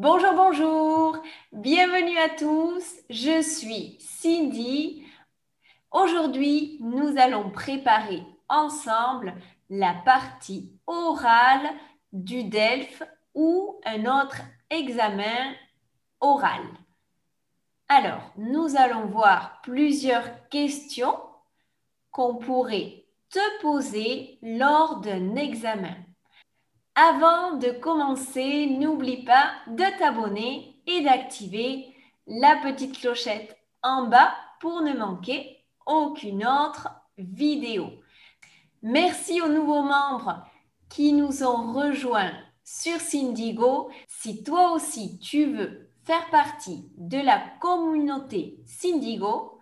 Bonjour, bonjour, bienvenue à tous, je suis Cindy. Aujourd'hui, nous allons préparer ensemble la partie orale du DELF ou un autre examen oral. Alors, nous allons voir plusieurs questions qu'on pourrait te poser lors d'un examen. Avant de commencer, n'oublie pas de t'abonner et d'activer la petite clochette en bas pour ne manquer aucune autre vidéo. Merci aux nouveaux membres qui nous ont rejoints sur Syndigo. Si toi aussi tu veux faire partie de la communauté Syndigo,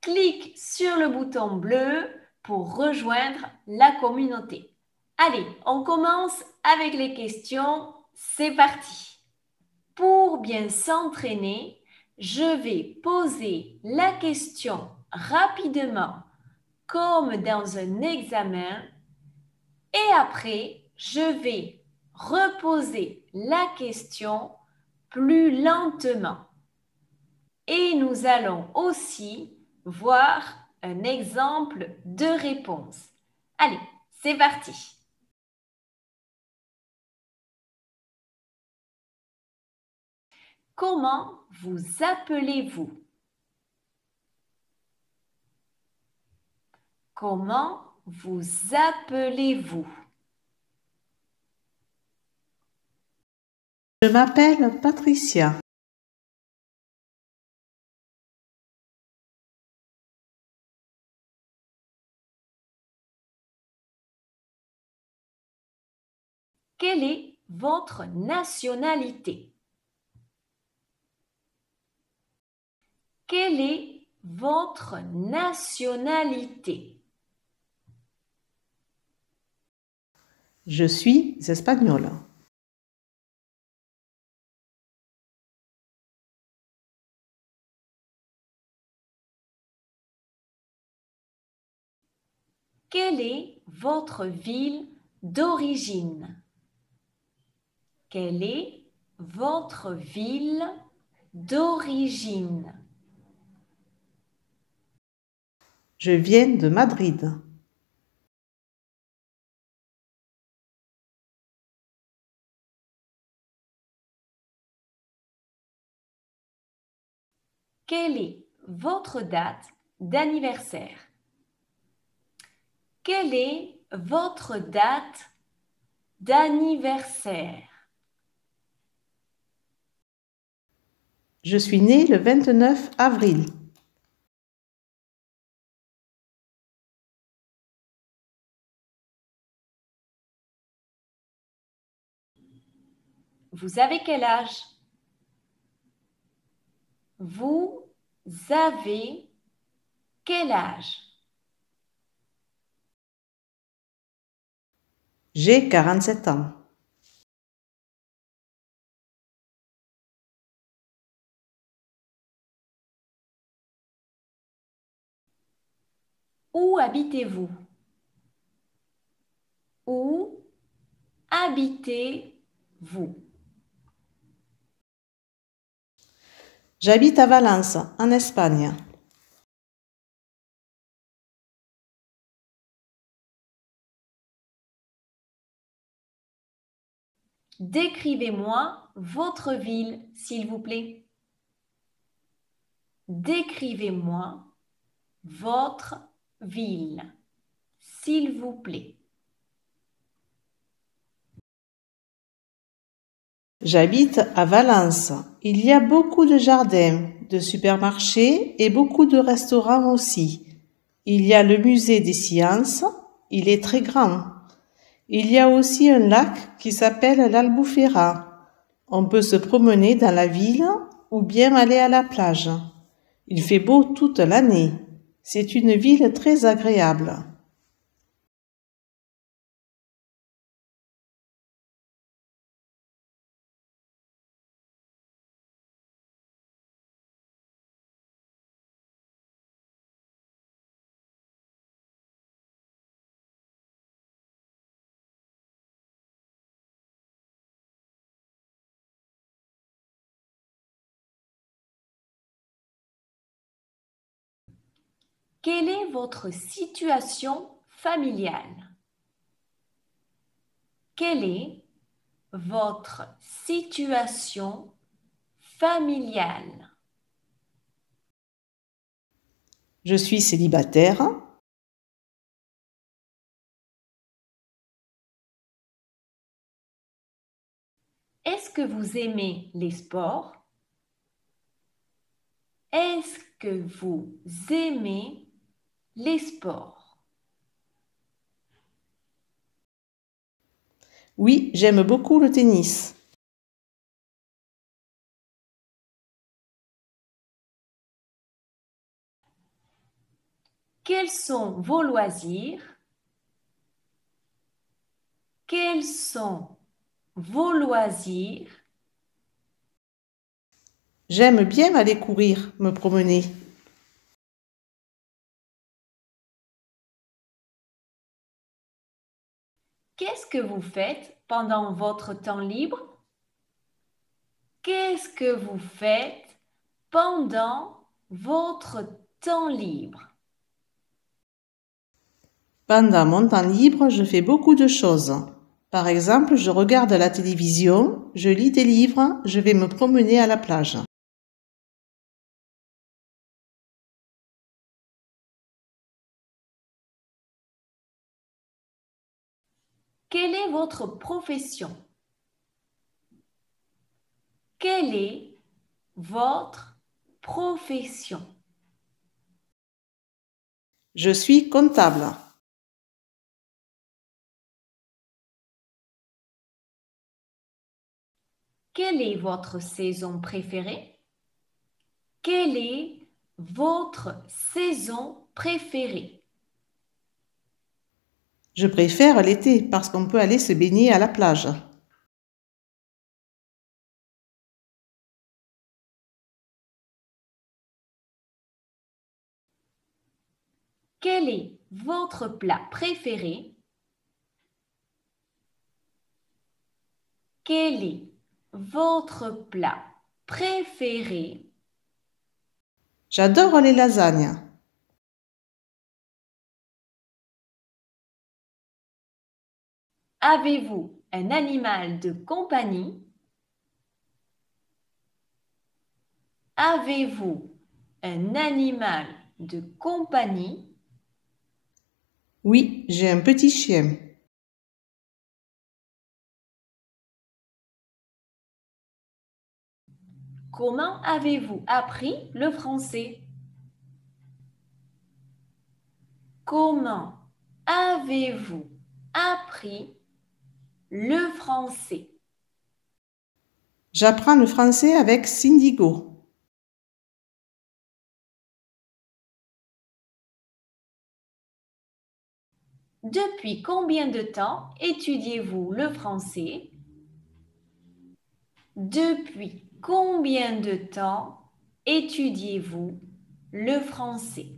clique sur le bouton bleu pour rejoindre la communauté. Allez, on commence avec les questions. C'est parti. Pour bien s'entraîner, je vais poser la question rapidement comme dans un examen et après, je vais reposer la question plus lentement. Et nous allons aussi voir un exemple de réponse. Allez, c'est parti. Comment vous appelez-vous? Comment vous appelez-vous? Je m'appelle Patricia. Quelle est votre nationalité? Quelle est votre nationalité? Je suis espagnole. Quelle est votre ville d'origine? Quelle est votre ville d'origine? Je viens de Madrid. Quelle est votre date d'anniversaire? Quelle est votre date d'anniversaire? Je suis née le 29 avril. Vous avez quel âge? Vous avez quel âge? J'ai 47 ans. Où habitez-vous? Où habitez-vous? J'habite à Valence, en Espagne. Décrivez-moi votre ville, s'il vous plaît. Décrivez-moi votre ville, s'il vous plaît. J'habite à Valence. Il y a beaucoup de jardins, de supermarchés et beaucoup de restaurants aussi. Il y a le musée des sciences. Il est très grand. Il y a aussi un lac qui s'appelle l'Albufera. On peut se promener dans la ville ou bien aller à la plage. Il fait beau toute l'année. C'est une ville très agréable. Quelle est votre situation familiale? Quelle est votre situation familiale? Je suis célibataire. Est-ce que vous aimez les sports? Est-ce que vous aimez les sports? Oui, j'aime beaucoup le tennis. Quels sont vos loisirs? Quels sont vos loisirs? J'aime bien aller courir, me promener. Qu'est-ce que vous faites pendant votre temps libre? Qu'est-ce que vous faites pendant votre temps libre? Pendant mon temps libre, je fais beaucoup de choses. Par exemple, je regarde la télévision, je lis des livres, je vais me promener à la plage. Quelle est votre profession? Quelle est votre profession? Je suis comptable. Quelle est votre saison préférée? Quelle est votre saison préférée? Je préfère l'été parce qu'on peut aller se baigner à la plage. Quel est votre plat préféré? Quel est votre plat préféré? J'adore les lasagnes. Avez-vous un animal de compagnie? Avez-vous un animal de compagnie? Oui, j'ai un petit chien. Comment avez-vous appris le français? Comment avez-vous appris le français? J'apprends le français avec Syndigo. Depuis combien de temps étudiez-vous le français? Depuis combien de temps étudiez-vous le français?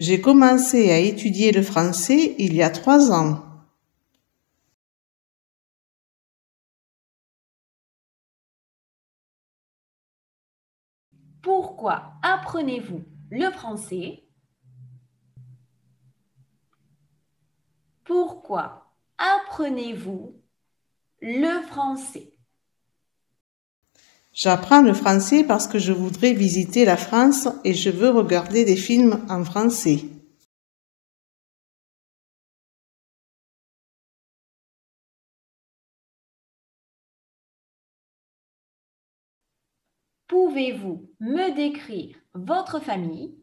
J'ai commencé à étudier le français il y a 3 ans. Pourquoi apprenez-vous le français? Pourquoi apprenez-vous le français? J'apprends le français parce que je voudrais visiter la France et je veux regarder des films en français. Pouvez-vous me décrire votre famille?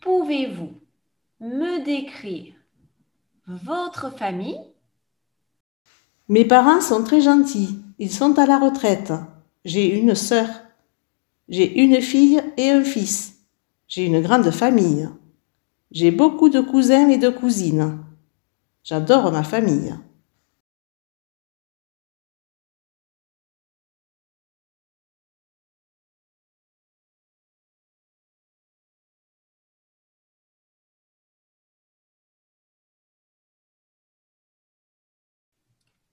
Pouvez-vous me décrire votre famille? Mes parents sont très gentils. Ils sont à la retraite. J'ai une sœur. J'ai une fille et un fils. J'ai une grande famille. J'ai beaucoup de cousins et de cousines. J'adore ma famille.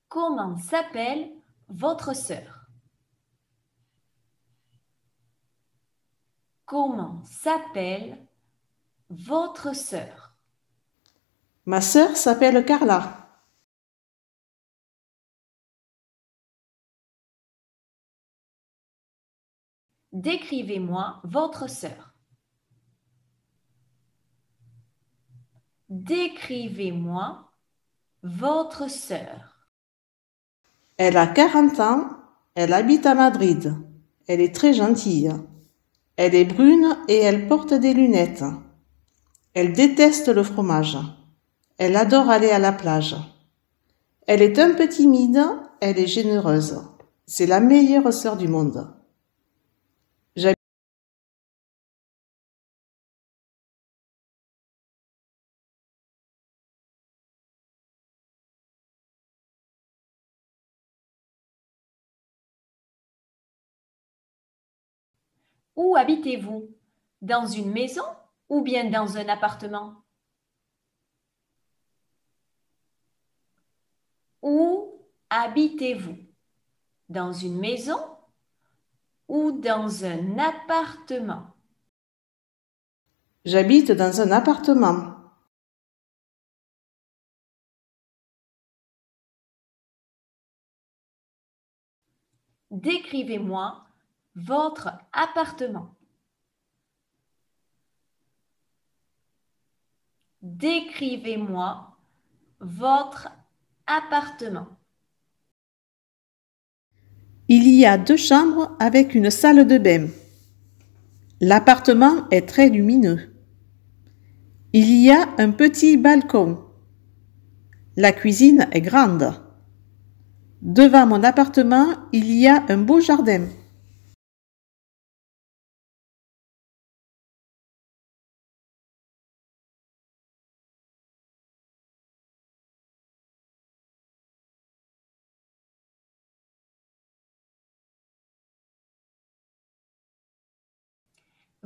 Comment s'appelle votre sœur? comment s'appelle votre sœur? Ma sœur s'appelle Carla. Décrivez-moi votre sœur. Décrivez-moi votre sœur. Elle a 40 ans, elle habite à Madrid. Elle est très gentille. Elle est brune et elle porte des lunettes. Elle déteste le fromage. Elle adore aller à la plage. Elle est un peu timide, elle est généreuse. C'est la meilleure sœur du monde. Où habitez-vous? Dans une maison ou bien dans un appartement? Où habitez-vous? Dans une maison ou dans un appartement? J'habite dans un appartement. Décrivez-moi votre appartement. Décrivez-moi votre appartement. Il y a 2 chambres avec une salle de bain. L'appartement est très lumineux. Il y a un petit balcon. La cuisine est grande. Devant mon appartement, il y a un beau jardin.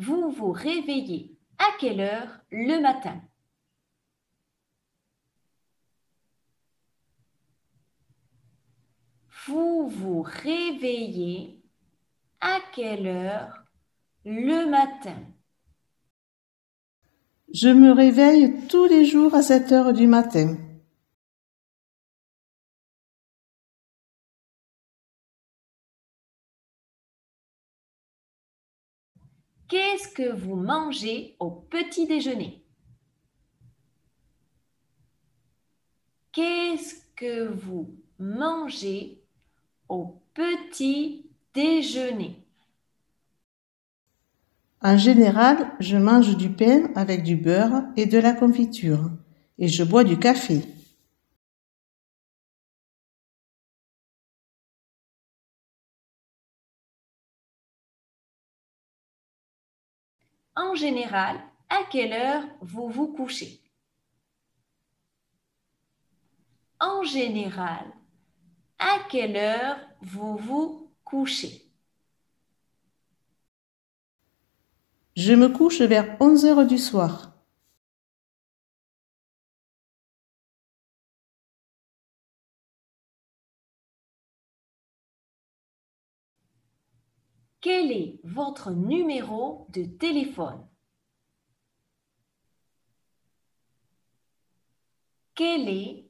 Vous vous réveillez à quelle heure le matin? Vous vous réveillez à quelle heure le matin? Je me réveille tous les jours à 7 heures du matin. Qu'est-ce que vous mangez au petit déjeuner? Qu'est-ce que vous mangez au petit déjeuner? En général, je mange du pain avec du beurre et de la confiture et je bois du café. En général, à quelle heure vous vous couchez? En général, à quelle heure vous vous couchez? Je me couche vers 11 heures du soir. Quel est votre numéro de téléphone? Quel est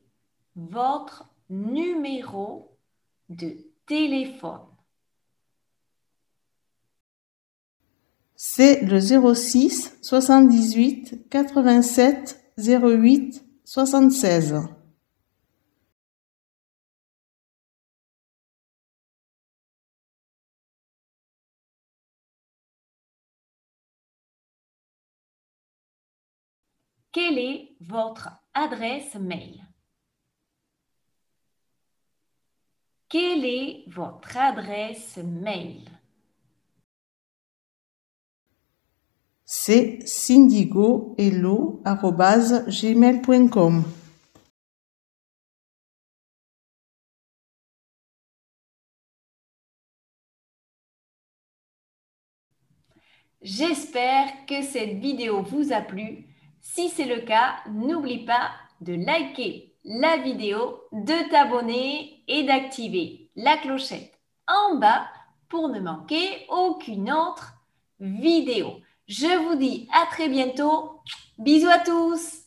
votre numéro de téléphone? C'est le 06 78 87 08 76. Quelle est votre adresse mail? Quelle est votre adresse mail? C'est cindygohello@gmail.com. J'espère que cette vidéo vous a plu. Si c'est le cas, n'oublie pas de liker la vidéo, de t'abonner et d'activer la clochette en bas pour ne manquer aucune autre vidéo. Je vous dis à très bientôt. Bisous à tous.